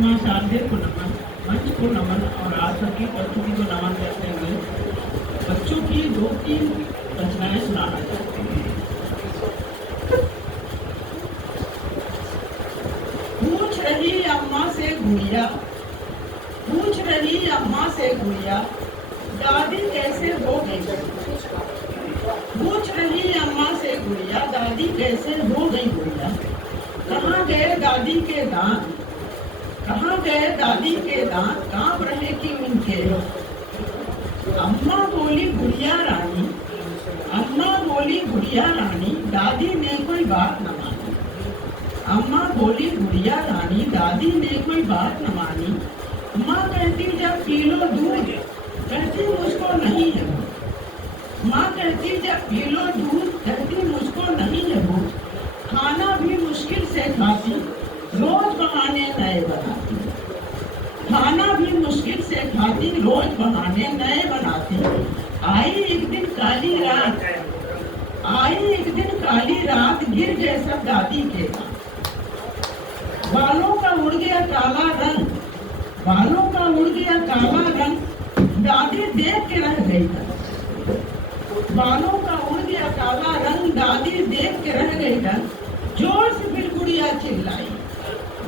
माँ शारदे को नमन, मंच को नमन और आसर की प्रस्तुति को नमन करते हुए बच्चों की 2-3 रचनाएं सुनाना चाहते हैं। पूछ रही अम्मा से गुड़िया, पूछ रही अम्मा से गुड़िया, दादी कैसे हो गई। पूछ रही अम्मा से गुड़िया, दादी कैसे हो गई गुड़िया। कहाँ गए दादी के दांत, कहाँ गए दादी के दांत, कांप रहे कि उनके। अम्मा बोली गुड़िया रानी, अम्मा बोली गुड़िया रानी, दादी ने कोई बात न मानी। अम्मा बोली गुड़िया रानी, दादी ने कोई बात न मानी। माँ कहती जब पी लो दूध, कहती मुझको नहीं है भूख। माँ कहती जब पी लो दूध, कहती मुझको नहीं है भूख। खाना भी मुश्किल से खाती, रोज बहाने नए बनाती। खाना भी मुश्किल से खाती, रोज बहाने नए बनाती। आई एक दिन काली रात, आई एक दिन काली रात, गिर गए सब दादी के दांत। बालों का उड़ गया काला रंग, बालों का उड़ गया काला रंग, दादी देख के रह गई दंग। बालों का उड़ गया काला रंग, दादी देख के रह गई दंग। जोर से फिर गुड़िया चिल्लाई,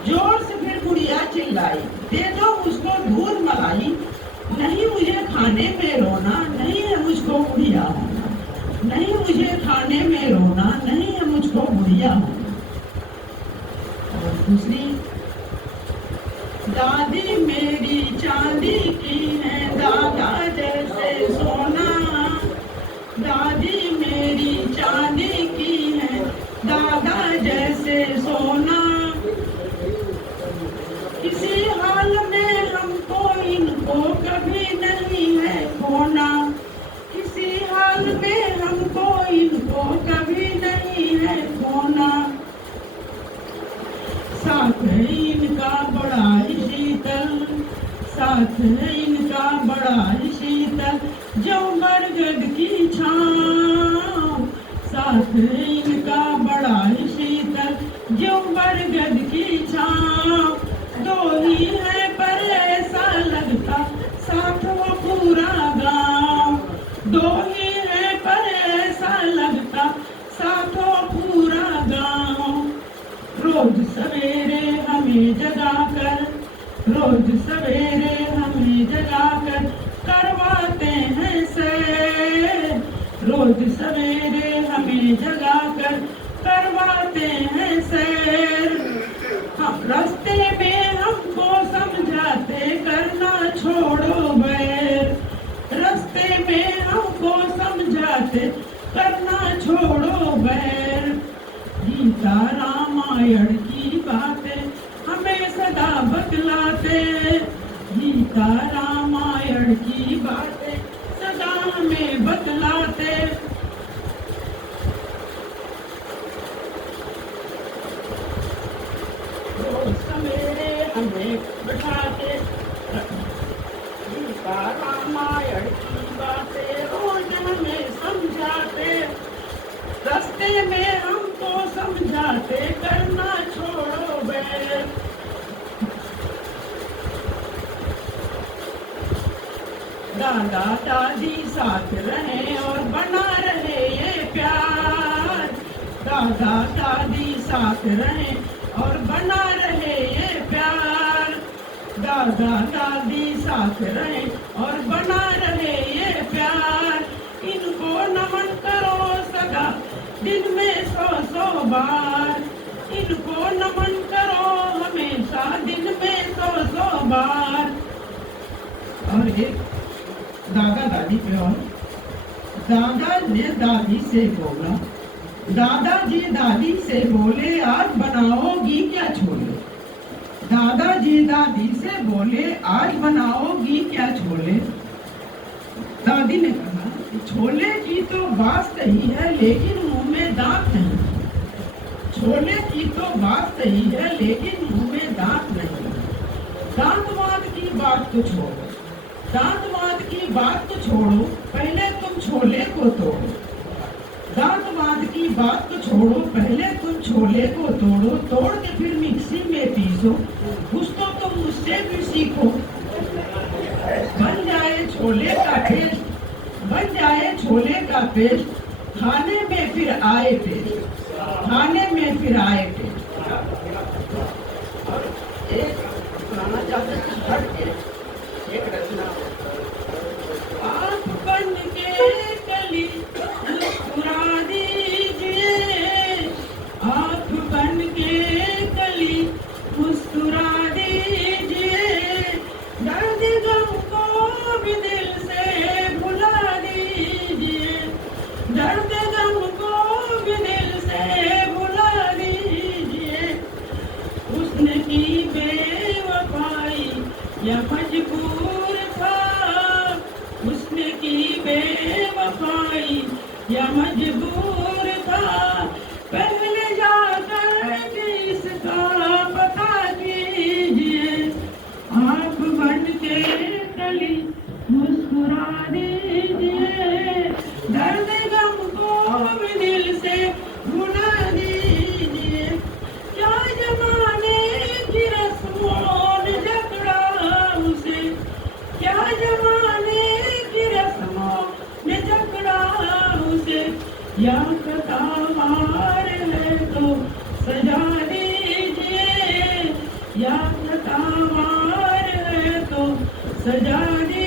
जोर से फिर गुड़िया चिल्लाई, दे दो मुझको दूध मलाई। नहीं मुझे खाने में रोना, नहीं है मुझको बुढ़िया होना। नहीं मुझे खाने में रोना, नहीं है मुझको बुढ़िया होना। और दूसरी, दादी मेरी चांदी की है, दादा जैसे सोना। दादी मेरी चांदी की है, दादा जैसे सोना। किसी हाल में हमको इनको कभी नहीं है खोना। किसी हाल में हमको इनको कभी नहीं है खोना। साथ है इनका बड़ा ही शीतल, साथ है इनका बड़ा ही शीतल, जो बरगद की छाँव। साथ है इनका बड़ा ही शीतल, जो बरगद की छाँव। दो ही है पर ऐसा लगता साथ वो पूरा गाँव। दो ही है पर ऐसा लगता साथ वो पूरा गाँव। रोज सवेरे हमें जगाकर, रोज सवेरे हमें जगाकर करवाते हैं सैर। रोज सवेरे हमें जगाकर करवाते हैं सैर। हम रास्ते में हमको समझाते करना छोड़ो बैर। रास्ते में हमको समझाते करना छोड़ो बैर। गीता रामायण की बातें हमें सदा बतलाते, गीता रामायण की बातें सदा हमें बतलाते। रोज सवेरे हमें बिठाते, गीता रामायण की बातें रोज हमें समझाते। रास्ते में हमको समझाते करना छोड़ो बैर। दादा दादी साथ रहे और बना रहे ये प्यार। दादा दादी साथ रहे और बना रहे ये प्यार। दादा दादी साथ रहे और बना रहे ये प्यार। इनको नमन करो सदा दिन में 100-100 बार। इनको नमन करो हमेशा दिन में 100-100 बार। और एक दादा दादी पे और दादा ने दादी से बोला, दादाजी दादी से बोले आज बनाओगी क्या छोले। दादाजी दादी से बोले आज बनाओगी क्या छोले। दादी ने कहा छोले की तो बात सही है लेकिन मुंह में दांत नहीं। छोले की तो बात सही है लेकिन मुंह में दांत नहीं। दांत वांत की बात तो छोड़ो, दांत वांत की बात तो छोड़ो, पहले तुम छोले को तोड़ो। दांत वांत की बात तो छोड़ो, पहले तुम छोले को तोड़ो। तोड़ के फिर मिक्सी में पीसो, कुछ तो तुम सीखो। बन जाए छोले का पेस्ट, बन जाए छोले का पेस्ट, खाने में फिर आए टेस्ट, खाने में फिर आए टेस्ट। एक गाना चाहते हैं हट के एक रचना। आप बन के कली मुस्कुरा दीजिए, आप बन के कली मुस्कुरा दीजिए, दर्द गम को भी दिल से भुला दीजिए, दर्द गम को भी दिल से भुला दीजिए। हुस्न की बेवफाई या मजबूर था, हुस्न की बेवफाई या मजबूर था, पहले जाकर इसका पता कीजिए। आप बन के कली मुस्कुरा दीजिए, दर्द गम को भी दिल से भुला दीजिए। क्या जमाने की रस्मों ने जकड़ा उसे, क्या जमाने की रस्मों ने जकड़ा उसे, या कतावार है तो सजा दीजिए, या कतावार है तो सजा दीजिए।